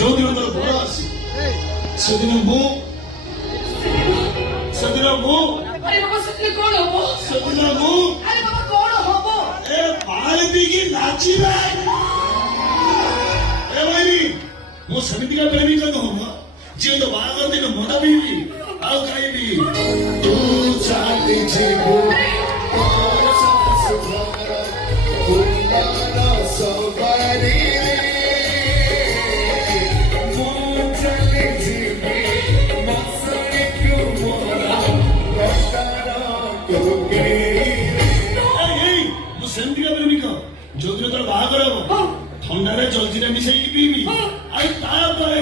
ଯୋଉଦିନ ତୋର ବର ଆସି ସେଦିନ ମୁଁ আরে বাবা সেদিন কোন হবো? ସେଦିନ ମୁଁ আরে বাবা কোন হবো? ଏ ପାଣି ପିଇକି ନାଚିବା ଏ ଭାଇ ମୁଁ ସେମିତିକା ପ୍ରେମିକ ନୁହଁ ମ ଯିଏ ତ ବାହାଘର ଦିନ ମଦ ପିଇବି ଆଉ ଖାଇବି ତୁ ଚାଲିଯିବୁ ମୁଁ ସେମିତିକା ପ୍ରେମିକ ଯୋଉଦିନ ତୋର ବାହାଘର ହବ ଥଣ୍ଡାରେ ଜଲଜିରା ମିଶେଇକି ପିଇବି ଆଉ ତାପରେ